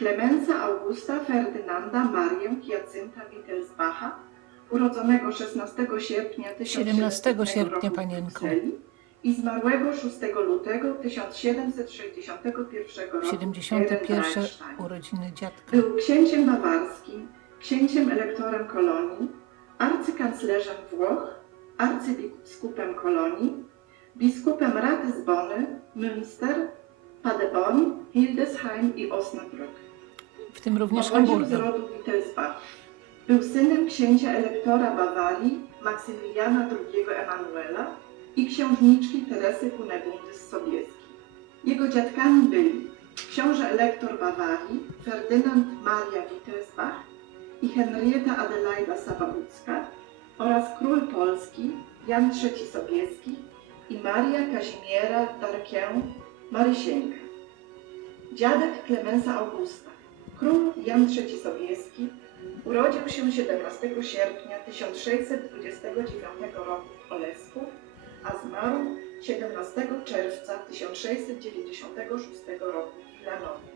Klemensa Augusta Ferdynanda Marię Hiacynta Wittelsbacha, urodzonego 16 sierpnia 17 1700 sierpnia, panienko. I zmarłego 6 lutego 1761 roku w 71 Ehrenbreitstein. urodziny dziadka. Był księciem bawarskim, księciem elektorem kolonii, arcykanclerzem Włoch, arcybiskupem kolonii, biskupem Ratisbony, Münster, Paderborn, Hildesheim i Osnabrück. W tym również Hamburga. rodu Wittelsbach. Był synem księcia elektora Bawarii, Maksymiliana II Emanuela i księżniczki Teresy Kunegundy z Sobieski. Jego dziadkami byli książę elektor Bawarii, Ferdynand Maria Wittelsbach i Henrietta Adelaida Sabałucka oraz król Polski Jan III Sobieski i Maria Kazimiera Darkę Marysieńka. Dziadek Klemensa Augusta, król Jan III Sobieski, urodził się 17 sierpnia 1629 roku w Olesku, a zmarł 17 czerwca 1696 roku w Planowie.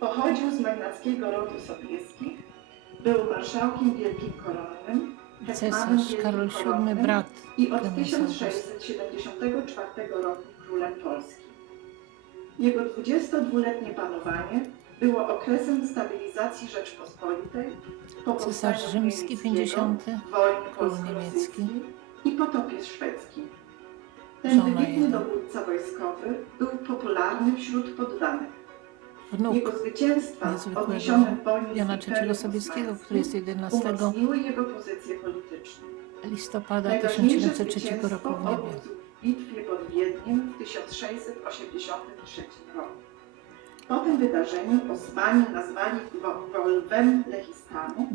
Pochodził z magnackiego rodu Sobieskich, był marszałkiem wielkim koronnym, hetmanem Karol VII, brat i od Klemensa Augusta. 1674 roku królem Polski. Jego 22-letnie panowanie było okresem stabilizacji Rzeczpospolitej po Cesarz rzymski Chmielnickiego, 50, wojnie król niemiecki. i potopie szwedzkim. Ten Żona wybitny jego. dowódca wojskowy był popularny wśród poddanych. wnuk Jego zwycięstwa odniesione w wojnie Jana III Sobieskiego, który jest Osmańskim 11 umocniły jego pozycję polityczną. listopada Najważniejsze 1703 roku w niebie. Bitwie pod Wiedniem w 1683 roku. Po tym wydarzeniu Osmani nazwali go Wolwem Lechistanu,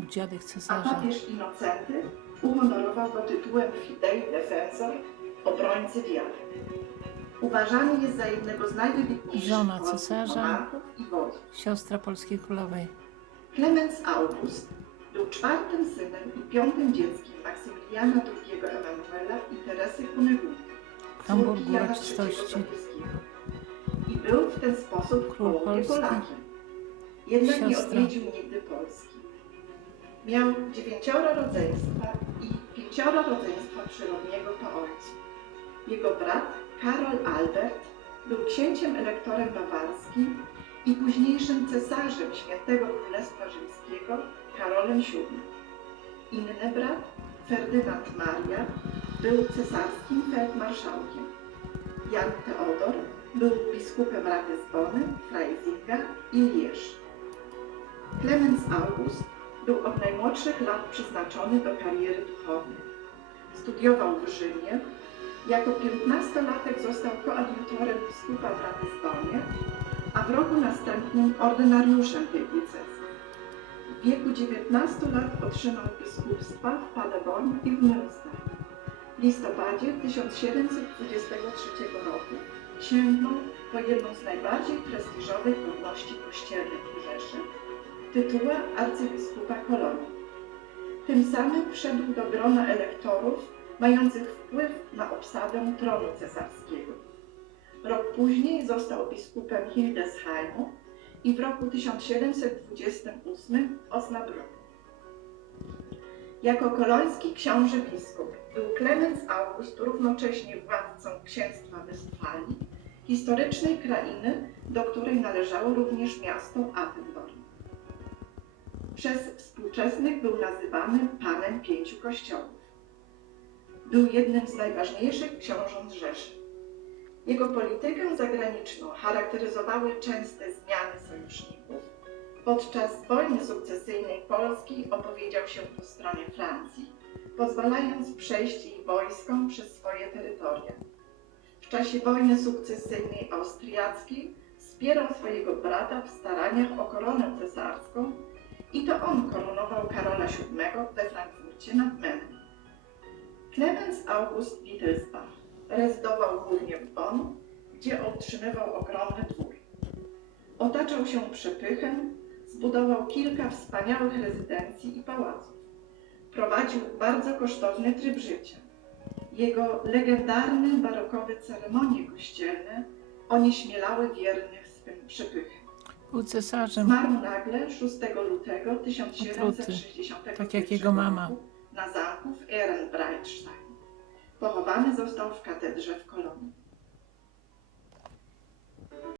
a papież Inocenty uhonorował go tytułem Fidei Defensor, obrońcy wiary. Uważany jest za jednego z najwybitniejszych Żona cesarza. i wodzów. Siostra polskiej królowej. Klemens August był czwartym synem i piątym dzieckiem Maksymiliana II Emanuela i Teresy Kunegundy, Jana uroczystości. I był w ten sposób Król Polski. Polakiem. Jednak nie Siostra. odwiedził nigdy Polski. Miał dziewięcioro rodzeństwa i pięcioro rodzeństwa przyrodniego po ojcu. Jego brat Karol Albert był księciem elektorem bawarskim i późniejszym cesarzem Świętego Królestwa Rzymskiego Karolem VII. Inny brat, Ferdynand Maria, był cesarskim feldmarszałkiem. Jan Teodor był biskupem Ratisbony, Freisinga i Lierz. Klemens August był od najmłodszych lat przeznaczony do kariery duchownej. Studiował w Rzymie, jako piętnastolatek został koadjutorem biskupa w Ratisbonie, a w roku następnym ordynariuszem tej. W wieku 19 lat otrzymał biskupstwa w Paderborn i w Münster. W listopadzie 1723 roku sięgnął po jedną z najbardziej prestiżowych godności kościelnych w Rzeszy, tytuła arcybiskupa Kolonii. Tym samym wszedł do grona elektorów mających wpływ na obsadę tronu cesarskiego. Rok później został biskupem Hildesheimu i w roku 1728 Osnabrück. Jako koloński książę biskup był Klemens August równocześnie władcą księstwa Westfalii, historycznej krainy, do której należało również miasto Attendorn. Przez współczesnych był nazywany panem pięciu kościołów. Był jednym z najważniejszych książąt Rzeszy. Jego politykę zagraniczną charakteryzowały częste zmiany sojuszników. Podczas wojny sukcesyjnej Polski opowiedział się po stronie Francji, pozwalając przejść jej wojskom przez swoje terytoria. W czasie wojny sukcesyjnej austriackiej wspierał swojego brata w staraniach o koronę cesarską i to on koronował Karola VII we Frankfurcie nad Menem. Klemens August Wittelsbach rezydował głównie w Bonn, gdzie otrzymywał ogromny dwór. Otaczał się przepychem, zbudował kilka wspaniałych rezydencji i pałaców. Prowadził bardzo kosztowny tryb życia. Jego legendarne barokowe ceremonie kościelne onieśmielały wiernych swym przepychem. Był cesarzem. Zmarł nagle 6 lutego 1760 tak jak jego mama. roku na zamku w Ehrenbreitstein. Pochowany został w katedrze w Kolonii.